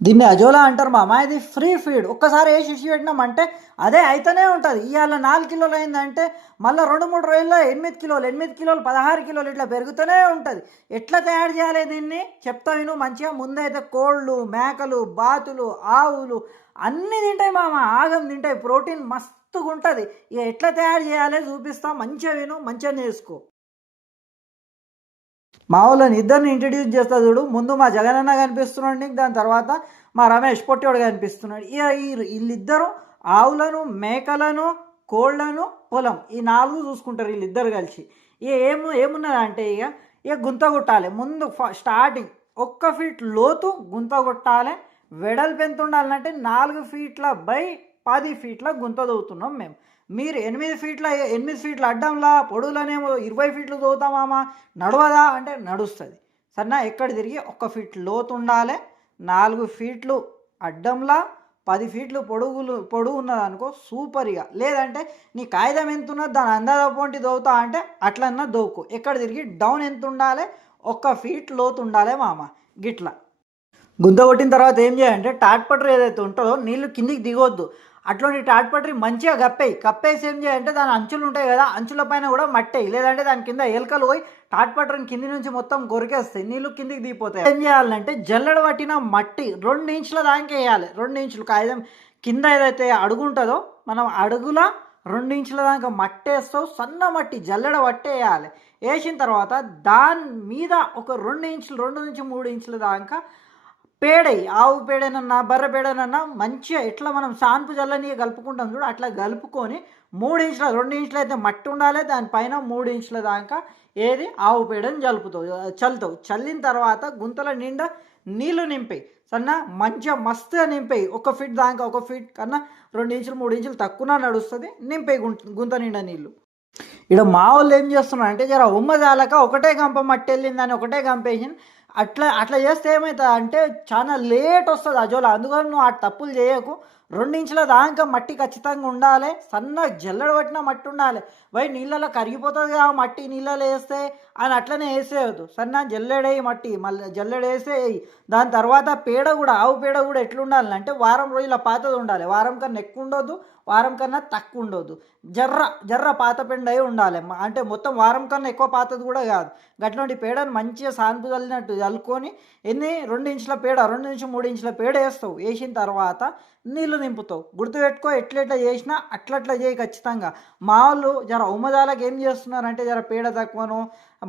దీన్ని అజోలా అంటారు మామ. ఇది ఫ్రీ ఫీడ్ ఒక్కసారి వేసి ఇచ్చి పెట్టినామంటే అదే అయితేనే ఉంటుంది. ఇవాళ నాలుగు కిలోలు అయిందంటే మళ్ళీ రెండు మూడు రోజుల్లో ఎనిమిది కిలోలు ఎనిమిది కిలోలు పదహారు కిలోలు ఇట్లా పెరుగుతూనే ఉంటుంది. ఎట్లా తయారు చేయాలి దీన్ని? చెప్తా విను మంచిగా. ముందైతే కోళ్ళు మేకలు బాతులు ఆవులు అన్నీ తింటాయి మామ. ఆగం తింటాయి. ప్రోటీన్ మస్తుగా ఉంటుంది ఇక ఎట్లా తయారు చేయాలి చూపిస్తా. మంచిగా విను మంచిగా నేర్చుకో. మా వాళ్ళని ఇద్దరిని ఇంట్రడ్యూస్ చేస్తా చూడు. ముందు మా జగనన్న కనిపిస్తున్నాడు నీకు దాని తర్వాత మా రమేష్ పొట్టివాడు కనిపిస్తున్నాడు. ఇక ఈ వీళ్ళిద్దరూ ఆవులను మేకలను కోళ్ళను పొలం ఈ నాలుగు చూసుకుంటారు వీళ్ళిద్దరు కలిసి. ఇక ఏము ఏమున్నదంటే ఇక ఇక గుంత కొట్టాలి. ముందు ఫ- స్టార్టింగ్ ఒక్క ఫీట్ లోతు గుంత కొట్టాలి. వెడల్పు ఎంత ఉండాలంటే నాలుగు ఫీట్ల బై పది ఫీట్ల గుంత దవ్వుతున్నాం మేము. మీరు ఎనిమిది ఫీట్ల ఎనిమిది ఫీట్ల అడ్డంలా పొడవులనేమో ఇరవై ఫీట్లు దవ్వుతామామా నడవదా అంటే నడుస్తుంది. సరేనా? ఎక్కడ తిరిగి ఒక్క ఫీట్ లోతు ఉండాలి. నాలుగు ఫీట్లు అడ్డంలా పది ఫీట్లు పొడుగులు పొడుగు ఉన్నదనుకో సూపర్గా లేదంటే నీ కాగితం ఎంత ఉన్నది దాని అందరూ పొంటి దవ్వుతా అంటే అట్లన్నా దోకు ఎక్కడ తిరిగి డౌన్ ఎంత ఉండాలి ఒక్క ఫీట్ లోతు ఉండాలి మామ. గిట్లా. గుంత కొట్టిన తర్వాత ఏం చేయాలంటే టాట్ పట్టర్ ఏదైతే ఉంటుందో నీళ్ళు కిందికి దిగొద్దు. అట్లాంటి టాట్పట్రీ మంచిగా కప్పేయి. కప్పేసి ఏం చేయాలంటే దాని అంచులు ఉంటాయి కదా అంచుల పైన కూడా మట్టేయి. లేదంటే దాని కింద ఎలుకలు పోయి టాట్పట్రీని కింది నుంచి మొత్తం కొరికేస్తాయి నీళ్ళు కిందికి దిగిపోతాయి. ఏం చేయాలంటే జల్లెడ పట్టిన మట్టి రెండు ఇంచుల దానికి వేయాలి. రెండు ఇంచులు కాగితం కింద ఏదైతే అడుగు ఉంటుందో మనం అడుగుల రెండు ఇంచుల దాకా మట్టి వేస్తావు. సన్న మట్టి జల్లెడ పట్టేయాలి వేసిన తర్వాత దాని మీద ఒక రెండు ఇంచులు రెండు నుంచి మూడు ఇంచుల దాకా పేడై ఆవు పేడనన్నా బర్రె పేడనన్నా మంచిగా ఎట్లా మనం సాన్పు జల్లని కలుపుకుంటాం చూడు అట్లా కలుపుకొని మూడు ఇంచుల రెండు ఇంచులు అయితే మట్టి ఉండాలి దానిపైన మూడు ఇంచుల దాకా ఏది? ఆవు పేడని జలుపుతావు చల్లుతావు. చల్లిన తర్వాత గుంతల నిండా నీళ్ళు నింపాయి. సన్న మంచిగా మస్తుగా నింపాయి. ఒక ఫీట్ దాకా ఒక ఫీట్ కన్నా రెండు ఇంచులు మూడు ఇంచులు తక్కువ నడుస్తుంది? నింపాయి గుంత గుంత నిండా నీళ్ళు ఇక్కడ మా వాళ్ళు ఏం చేస్తున్నారు అంటే జర ఉమ్మ జాలక ఒకటే గంప మట్టి వెళ్ళిందని ఒకటే గంపేసింది. అట్లా అట్లా చేస్తే ఏమవుతుంది అంటే చాలా లేట్ వస్తుంది అజోలా. అందుకని నువ్వు ఆ తప్పులు చేయకు. రెండించుల దాకా మట్టి ఖచ్చితంగా ఉండాలి. సన్న జల్లెడ పట్టిన మట్టి ఉండాలి. వై నీళ్ళలో కరిగిపోతుంది ఆ మట్టి నీళ్ళలో వేస్తే అని అట్లనే వేసేయద్దు. సన్న జల్లెడేయి మట్టి మళ్ళీ జల్లెడేసే వేయి దాని తర్వాత పేడ కూడా ఆవు పేడ కూడా ఎట్లుండాలి? అంటే వారం రోజుల పాతది ఉండాలి. వారం కన్నా ఎక్కువ ఉండొద్దు వారం కన్నా తక్కువ ఉండొద్దు. జర్ర జర్ర పాత పెండ అయి ఉండాలి అంటే మొత్తం వారం కన్నా ఎక్కువ పాతది కూడా కాదు. గట్లాంటి పేడను మంచిగా సాన్పు చల్లినట్టు చల్లుకొని ఎన్ని? రెండు ఇంచుల పేడ రెండు నుంచి మూడు ఇంచుల పేడ వేస్తావు. వేసిన తర్వాత నీళ్ళు నింపుతావు. గుర్తుపెట్టుకో ఎట్లెట్లా చేసినా అట్లట్లా చేయి ఖచ్చితంగా. మా వాళ్ళు జర ఉమ్మదాలకు ఏం చేస్తున్నారంటే జర పేడ తక్కువనో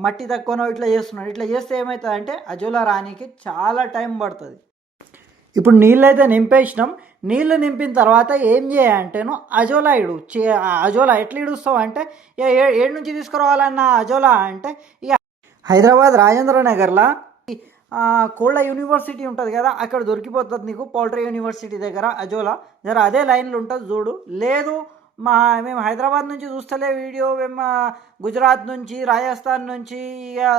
మట్టి తక్కువనో ఇట్లా చేస్తున్నారు. ఇట్లా చేస్తే ఏమవుతుంది అంటే అజోలా రానికి చాలా టైం పడుతుంది. ఇప్పుడు నీళ్ళు అయితే నింపేసినాం. నీళ్ళు నింపిన తర్వాత ఏం చేయాలంటేను అజోలా ఇడు. చే అజోలా ఎట్లా ఇడుస్తావు అంటే ఏడు నుంచి తీసుకురావాలన్న అజోలా అంటే ఇక హైదరాబాద్ రాజేంద్ర నగర్లో కోళ్ళ యూనివర్సిటీ ఉంటుంది కదా అక్కడ దొరికిపోతుంది నీకు పౌల్ట్రీ యూనివర్సిటీ దగ్గర అజోలా. జర అదే లైన్లో ఉంటుంది చూడు. లేదు మా మేము హైదరాబాద్ నుంచి చూస్తలే వీడియో మేము గుజరాత్ నుంచి రాజస్థాన్ నుంచి ఇక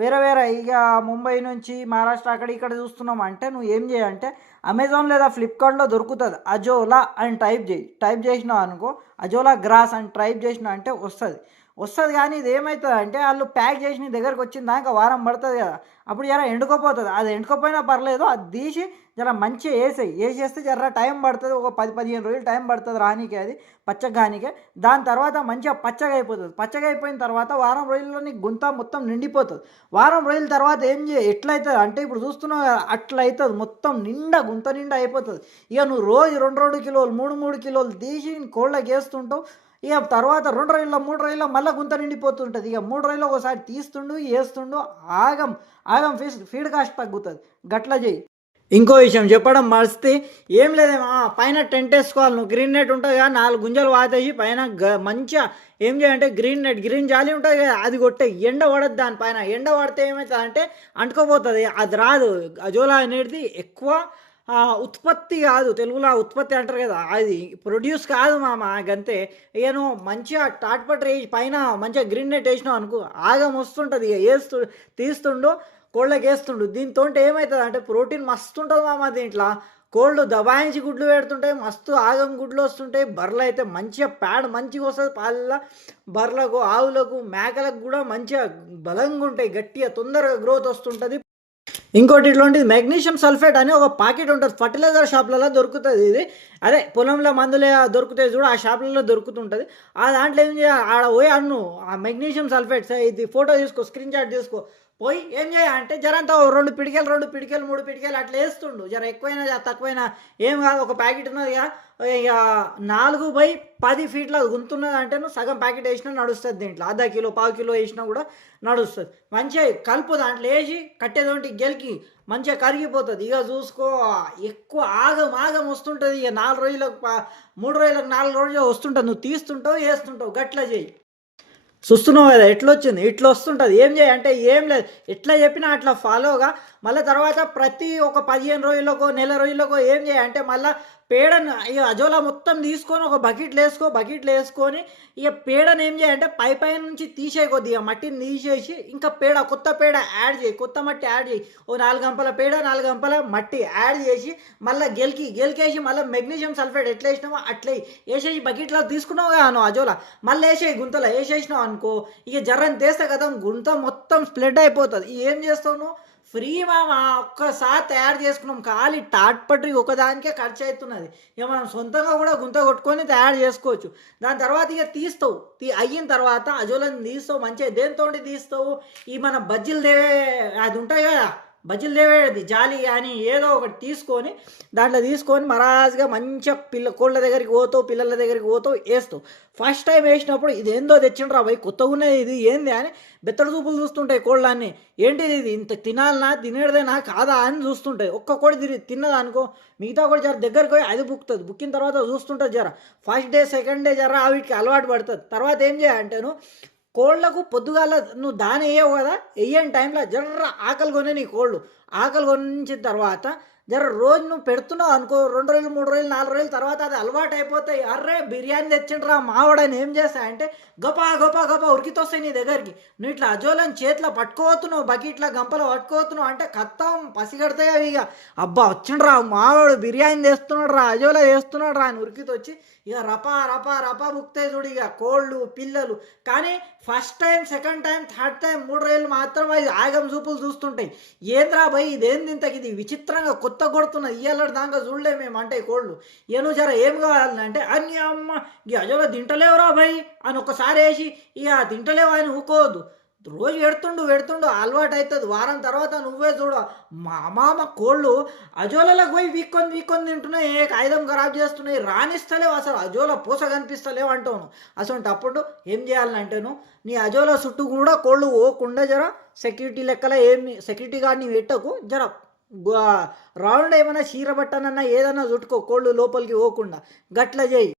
వేరే వేరే ఇక ముంబై నుంచి మహారాష్ట్ర అక్కడ ఇక్కడ చూస్తున్నాం. అంటే నువ్వు ఏం చేయాలంటే అమెజాన్ లేదా ఫ్లిప్కార్ట్లో దొరుకుతుంది. అజోలా అని టైప్ చేయి. టైప్ చేసినావు అనుకో అజోలా గ్రాస్ అని టైప్ చేసినావు అంటే వస్తుంది. వస్తుంది కానీ ఇది ఏమవుతుంది అంటే వాళ్ళు ప్యాక్ చేసిన దగ్గరకు వచ్చిన దాకా వారం పడుతుంది కదా. అప్పుడు జర ఎండుకోపోతుంది. అది ఎండుకోపోయినా పర్లేదు అది తీసి జర మంచిగా వేసేయి. వేసేస్తే జర టైం పడుతుంది. ఒక పది పదిహేను రోజులు టైం పడుతుంది రానికి అది పచ్చగానికే దాని తర్వాత మంచిగా పచ్చగా అయిపోతుంది. పచ్చగా అయిపోయిన తర్వాత వారం రోజుల్లో నీకు గుంత మొత్తం నిండిపోతుంది. వారం రోజుల తర్వాత ఏం చే ఎట్లయితుంది అంటే ఇప్పుడు చూస్తున్నావు కదా అట్లా అవుతుంది మొత్తం నిండా గుంత నిండా అయిపోతుంది. ఇక నువ్వు రోజు రెండు రెండు కిలోలు మూడు మూడు కిలోలు తీసి కోళ్ళకి వేస్తుంటావు ఇక తర్వాత రెండు రోజుల్లో మూడు రైళ్ళ మళ్ళీ గుంత నిండిపోతుంటుంది. ఇక మూడు రైళ్ళు ఒకసారి తీస్తుండు వేస్తుండు ఆగం ఆగం ఫీస్ ఫీడ్ కాస్ట్ తగ్గుతుంది. గట్ల చేయి. ఇంకో విషయం చెప్పడం మరిస్తే ఏం లేదేమో పైన టెంట్ వేసుకోవాలి. నువ్వు గ్రీన్ నెట్ ఉంటుంది కదా నాలుగు గుంజలు వాతేసి పైన గ మంచిగా ఏం చేయాలంటే గ్రీన్ నెట్ గ్రీన్ జాలి ఉంటుంది కదా అది కొట్టే. ఎండ పడద్దు దానిపైన ఎండ పడితే ఏమవుతుంది అంటే అంటుకోపోతుంది. అది రాదు. అజోలా అనేది ఎక్కువ ఉత్పత్తి కాదు తెలుగులో ఉత్పత్తి అంటారు కదా అది ప్రొడ్యూస్ కాదు మామ గంతే ఏను నువ్వు మంచిగా టాట్పట్రి వేసి పైన మంచిగా గ్రీన్ నెట్ వేసినావు అనుకో ఆగం వస్తుంటుంది ఇక. వేస్తు తీస్తుండు కోళ్ళకి వేస్తుండు. దీంతో ఏమవుతుంది అంటే ప్రోటీన్ మస్తు ఉంటుంది మామ దీంట్లో. కోళ్ళు దబాయించి గుడ్లు పెడుతుంటాయి మస్తు ఆగం గుడ్లు వస్తుంటాయి. బర్రెలు అయితే మంచిగా ప్యాడ్ మంచిగా వస్తుంది పాలల్లో. బర్రెలకు ఆవులకు మేకలకు కూడా మంచిగా బలంగా ఉంటాయి గట్టిగా తొందరగా గ్రోత్ వస్తుంటుంది. ఇంకోటి ఇట్లాంటిది మెగ్నీషియం సల్ఫేట్ అని ఒక పాకెట్ ఉంటుంది. ఫర్టిలైజర్ షాప్లలో దొరుకుతుంది ఇది. అదే పొలంలో మందులే దొరుకుతాయి చూడు ఆ షాప్లలో దొరుకుతుంటుంది. ఆ దాంట్లో ఏం చేయాలి? ఆడ పోయి అన్ను ఆ మెగ్నీషియం సల్ఫేట్ ఇది ఫోటో తీసుకో స్క్రీన్ షాట్ తీసుకో. పోయి ఏం చేయాలంటే జరంతా ఓ రెండు పిడికెలు రెండు పిడికెలు మూడు పిడికెలు అట్లా వేస్తుండు. జర ఎక్కువైనా తక్కువైనా ఏం కాదు ఒక ప్యాకెట్ ఉన్నది ఇక ఇక నాలుగు బై పది ఫీట్ల గుంతున్నది అంటే నువ్వు సగం ప్యాకెట్ వేసినా నడుస్తుంది దీంట్లో. అర్ధ కిలో పావు కిలో వేసినా కూడా నడుస్తుంది. మంచిగా కలుపు దాంట్లో వేసి కట్టేదోటి గెలికి మంచిగా కరిగిపోతుంది. ఇక చూసుకో ఎక్కువ ఆగం ఆగం వస్తుంటుంది. ఇక నాలుగు రోజులకు మూడు రోజులకు నాలుగు రోజులు వస్తుంటుంది. నువ్వు తీస్తుంటావు వేస్తుంటావు గట్ల చేయి. చూస్తున్నావు కదా ఎట్లా వచ్చింది ఇట్లా వస్తుంటుంది ఏం చేయ అంటే ఏం లేదు. ఎట్లా చెప్పినా అట్లా ఫాలోగా మళ్ళీ తర్వాత ప్రతి ఒక పదిహేను రోజులకో నెల రోజులకో ఏం చేయాలంటే మళ్ళీ పేడను ఇక అజోలా మొత్తం తీసుకొని ఒక బకెట్లు వేసుకో బకెట్లు వేసుకొని ఇక పేడను ఏం చేయాలంటే పై పై నుంచి తీసే కొద్దిగా మట్టిని తీసేసి ఇంకా పేడ కొత్త పేడ యాడ్ చేయి కొత్త మట్టి యాడ్ చేయి. ఓ నాలుగు గంపల పేడ నాలుగు గంపల మట్టి యాడ్ చేసి మళ్ళీ గెలికి గెలికేసి మళ్ళీ మెగ్నీషియం సల్ఫేట్ ఎట్లా వేసినావో అట్లే వేసేసి బకెట్లో తీసుకున్నావు కదా అజోలా. మళ్ళీ వేసేయి గుంతలో వేసేసినావు అనుకో ఇక జర్రని తీస్తే కదా గుంత మొత్తం స్ప్లిడ్ అయిపోతుంది. ఏం చేస్తావు నువ్వు? ఫ్రీ మామ ఒక్కసారి తయారు చేసుకున్నాం. ఖాళీ టాట్ పట్రీ ఒకదానికే ఖర్చు అవుతున్నది ఇక మనం సొంతంగా కూడా గుంత కొట్టుకొని తయారు చేసుకోవచ్చు. దాని తర్వాత ఇక తీస్తావు. తీ అయిన తర్వాత అజోలని తీస్తావు. మంచిగా దేంతో తీస్తావు? ఈ మన బజ్జీలు దేవే అది ఉంటాయి కదా. బజ్జీలు దేవేది జాలి కానీ ఏదో ఒకటి తీసుకొని దాంట్లో తీసుకొని మరాజుగా మంచిగా పిల్ల కోళ్ళ దగ్గరికి పోతావు పిల్లల దగ్గరికి పోతావు వేస్తావు. ఫస్ట్ టైం వేసినప్పుడు ఇది ఏందో తెచ్చిండ్రా భయ్ కొత్తగా ఉన్నది ఇది ఏంది అని బెత్తడి చూపులు చూస్తుంటాయి కోళ్ళని ఏంటిది ఇది? ఇంత తినాలనా? తినేదేనా కాదా అని చూస్తుంటాయి. ఒక్క కోడి తిరిగి తిన్నదనుకో మిగతా కూడా జర దగ్గరికి పోయి అది బుక్తుంది బుక్కిన తర్వాత చూస్తుంటుంది జర. ఫస్ట్ డే సెకండ్ డే జర వీటికి అలవాటు పడుతుంది. తర్వాత ఏం చేయాలంటే నువ్వు కోళ్ళకు పొద్దుగాల నువ్వు దాని వేయవు కదా? వేయని టైంలో జర్ర ఆకలి కొనే నీ కోళ్ళు. ఆకలి కొనించిన తర్వాత జర రోజు నువ్వు పెడుతున్నావు అనుకో రెండు రోజులు మూడు రోజులు నాలుగు రోజుల తర్వాత అది అలవాటు అయిపోతాయి. అర్రే బిర్యానీ తెచ్చిండ్రా మావాడని ఏం చేస్తాయంటే గొప్ప గొప్ప గొప్ప ఉరికితొస్తాయి నీ దగ్గరికి. నువ్వు ఇట్లా అజోలని చేతిలో పట్టుకోవతున్నావు బకెట్లో గంపలో పట్టుకోవతున్నావు అంటే కత్తం పసిగడతాయి అవి ఇక. అబ్బా వచ్చిండ్రా మావాడు బిర్యానీ తెస్తున్నాడు రా అజోలా చేస్తున్నాడు రా అని ఉరికితో వచ్చి ఇక రపా రపా రపా బుక్తాయి చూడు ఇక. కోళ్ళు పిల్లలు. కానీ first time second time third time మూడు రోజులు మాత్రమే ఇది ఆగం చూపులు చూస్తుంటాయి. ఏంద్రా భయ్ ఇదేంది ఇంతకి? ఇది విచిత్రంగా కొత్త కొడుతున్నది ఇయ్యాలటి దాకా చూడలే మేము అంటే కోళ్ళు. ఏను జర ఏం కావాలంటే అన్ని అమ్మ ఇక అజోలో తింటలేవురా భయ్ అని ఒకసారి వేసి ఇక తింటలేవు అని ఊకోవద్దు. రోజు ఎడుతుండు పెడుతుండు అలవాటు అవుతుంది వారం తర్వాత నువ్వే చూడు మా మామ కోళ్ళు అజోలలో పోయి వీక్కొని వీక్కొని తింటున్నాయి ఏ కాగితం ఖరాబ్ చేస్తున్నాయి రాణిస్తలేవు అసలు. అజోల పూస కనిపిస్తలేవు అంటావు అసలు అప్పుడు ఏం చేయాలంటేను నీ అజోల చుట్టూ కూడా కోళ్ళు పోకుండా జర సెక్యూరిటీ లెక్కల ఏమి సెక్యూరిటీ గార్డ్ని పెట్టకు జర రౌండ్ ఏమైనా చీర బట్టనన్నా ఏదన్నా చుట్టుకో కోళ్ళు లోపలికి పోకుండా. గట్ల చేయి.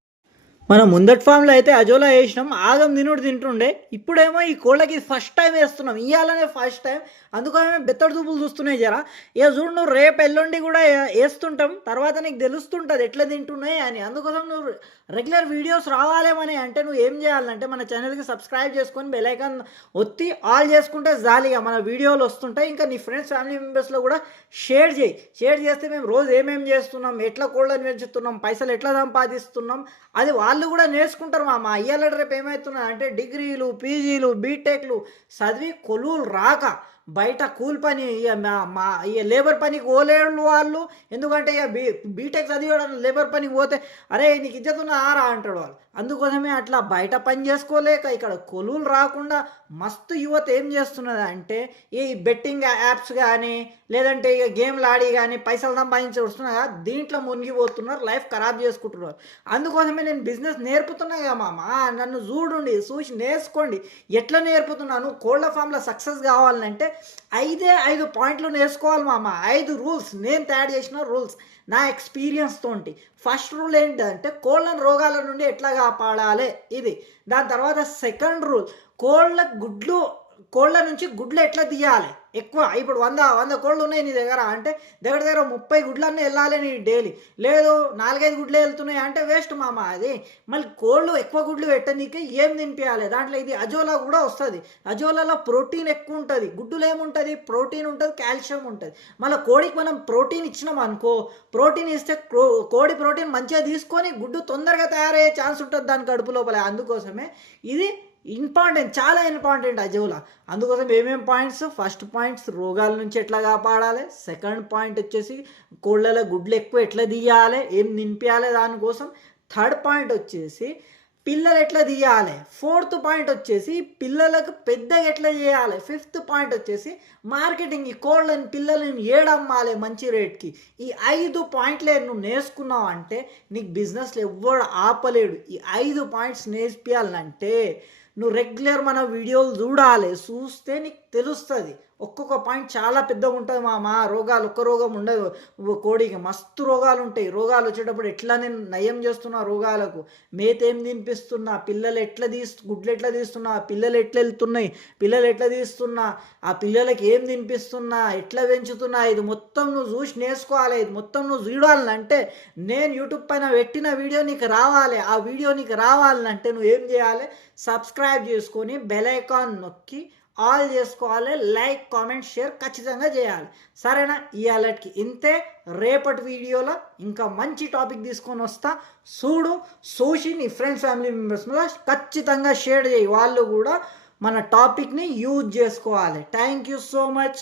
మనం ముందటి ఫామ్లో అయితే అజోలా వేసినాం ఆగం తినుడు తింటుండే. ఇప్పుడేమో ఈ కోళ్ళకి ఫస్ట్ టైం వేస్తున్నాం. ఇయ్యాలనే ఫస్ట్ టైం అందుకోసమే బెత్తడి చూపులు చూస్తున్నాయి జరా. ఇక చూడు నువ్వు రేపు ఎల్లుండి కూడా వేస్తుంటాం. తర్వాత నీకు తెలుస్తుంటుంది ఎట్లా తింటున్నాయి అని. అందుకోసం నువ్వు రెగ్యులర్ వీడియోస్ రావాలేమని అంటే నువ్వు ఏం చేయాలంటే మన ఛానల్కి సబ్స్క్రైబ్ చేసుకొని బెలైకాన్ ఒత్తి ఆల్ చేసుకుంటే జాలిగా మన వీడియోలు వస్తుంటాయి. ఇంకా నీ ఫ్రెండ్స్ ఫ్యామిలీ మెంబర్స్లో కూడా షేర్ చేయి. షేర్ చేస్తే మేము రోజు ఏమేమి చేస్తున్నాం ఎట్లా కోళ్ళని పెంచుతున్నాం పైసలు ఎట్లా సంపాదిస్తున్నాం అది వాళ్ళు కూడా నేర్చుకుంటారు మా మా అయ్యాల రేపు ఏమవుతున్నా అంటే డిగ్రీలు పీజీలు బీటెక్లు చదివి కొలువులు రాక బయట కూల్ పని ఇక మా ఇక లేబర్ పనికి పోలేళ్ళు వాళ్ళు. ఎందుకంటే ఇక బీ బీటెక్ చదివాడు లేబర్ పనికి పోతే అరే నీకు ఇజ్జతున్న ఆరా అంటాడు వాళ్ళు. అందుకోసమే అట్లా బయట పని చేసుకోలేక ఇక్కడ కొలువులు రాకుండా మస్తు యువత ఏం చేస్తున్నది అంటే ఈ బెట్టింగ్ యాప్స్ కానీ లేదంటే ఇక గేమ్లు ఆడి కానీ పైసలు సంపాదించి వస్తున్నా దీంట్లో మునిగిపోతున్నారు లైఫ్ ఖరాబ్ చేసుకుంటున్నారు. అందుకోసమే నేను బిజినెస్ నేర్పుతున్నా కదా మామ. నన్ను చూడండి చూసి నేర్చుకోండి. ఎట్లా నేర్పుతున్నాను? కోళ్ళ ఫామ్లో సక్సెస్ కావాలంటే ఐదే ఐదు పాయింట్లు నేర్చుకోవాలి మామ. ఐదు రూల్స్. నేను తయారు చేసిన రూల్స్. నా ఎక్స్పీరియన్స్ తోటి. ఫస్ట్ రూల్ ఏంటంటే కోళ్ళను రోగాల నుండి ఎట్లా కాపాడాలి? ఇది. దాని తర్వాత సెకండ్ రూల్. కోళ్ళ గుడ్లు కోళ్ళ నుంచి గుడ్లు ఎట్లా తీయాలి? ఎక్కువ. ఇప్పుడు వంద వంద కోళ్ళు ఉన్నాయి నీ దగ్గర అంటే దగ్గర దగ్గర ముప్పై గుడ్లన్నీ వెళ్ళాలి నీ డైలీ. లేదు నాలుగైదు గుడ్లే వెళ్తున్నాయి అంటే వేస్ట్ మామ అది. మళ్ళీ కోళ్ళు ఎక్కువ గుడ్లు పెట్టనీకి ఏం తినిపించాలి దాంట్లో ఇది అజోలా కూడా వస్తుంది. అజోలాలో ప్రోటీన్ ఎక్కువ ఉంటుంది. గుడ్డులు ఏముంటుంది? ప్రోటీన్ ఉంటుంది కాల్షియం ఉంటుంది. మళ్ళీ కోడికి మనం ప్రోటీన్ ఇచ్చినాం అనుకో ప్రోటీన్ ఇస్తే కోడి ప్రోటీన్ మంచిగా తీసుకొని గుడ్డు తొందరగా తయారయ్యే ఛాన్స్ ఉంటుంది దాని కడుపు లోపల. అందుకోసమే ఇది ఇంపార్టెంట్ చాలా ఇంపార్టెంట్ ఆ అందుకోసం ఏమేమి పాయింట్స్? ఫస్ట్ పాయింట్స్ రోగాల నుంచి ఎట్లా కాపాడాలి? సెకండ్ పాయింట్ వచ్చేసి కోళ్ళలో గుడ్లు ఎక్కువ ఎట్లా తీయాలి? ఏం నింపించాలి దానికోసం? థర్డ్ పాయింట్ వచ్చేసి పిల్లలు ఎట్లా తీయాలి? ఫోర్త్ పాయింట్ వచ్చేసి పిల్లలకు పెద్దగా ఎట్లా చేయాలి? ఫిఫ్త్ పాయింట్ వచ్చేసి మార్కెటింగ్ ఈ కోళ్ళని పిల్లలని ఏడమ్మాలి మంచి రేట్కి. ఈ ఐదు పాయింట్లే నువ్వు నేర్చుకున్నావు అంటే నీకు బిజినెస్లో ఎవ్వడు ఆపలేడు. ఈ ఐదు పాయింట్స్ నేర్పియాలంటే నువ్వు రెగ్యులర్ మన వీడియోలు చూడాలి. చూస్తే నీకు తెలుస్తుంది. ఒక్కొక్క పాయింట్ చాలా పెద్దగా ఉంటుంది మా మా రోగాలు ఒక్క రోగం ఉండదు. కోడికి మస్తు రోగాలు ఉంటాయి. రోగాలు వచ్చేటప్పుడు ఎట్లా నేను నయం చేస్తున్నా రోగాలకు? మేత ఏం తినిపిస్తున్నా? పిల్లలు ఎట్లా తీస్తు గుడ్లు ఎట్లా తీస్తున్నా? పిల్లలు ఎట్లా వెళ్తున్నాయి? పిల్లలు ఎట్లా తీస్తున్నా? ఆ పిల్లలకి ఏం తినిపిస్తున్నా? ఎట్లా పెంచుతున్నా? ఇది మొత్తం నువ్వు చూసి నేర్చుకోవాలి. ఇది మొత్తం నువ్వు చూడాలంటే నేను యూట్యూబ్ పైన పెట్టిన వీడియో నీకు రావాలి. ఆ వీడియో నీకు రావాలంటే నువ్వు ఏం చేయాలి? సబ్స్క్రైబ్ చేసుకొని బెల్ ఐకాన్ నొక్కి ఆల్ చేసుకోవాలి. లైక్ కామెంట్ షేర్ ఖచ్చితంగా చేయాలి. సరేనా? ఇవాళకి ఇంతే. రేపటి వీడియోలో ఇంకా మంచి టాపిక్ తీసుకొని వస్తా. చూడు చూసి నీ ఫ్రెండ్స్ ఫ్యామిలీ మెంబర్స్ మీద ఖచ్చితంగా షేర్ చేయి. వాళ్ళు కూడా మన టాపిక్ని యూజ్ చేసుకోవాలి. Thank you so much.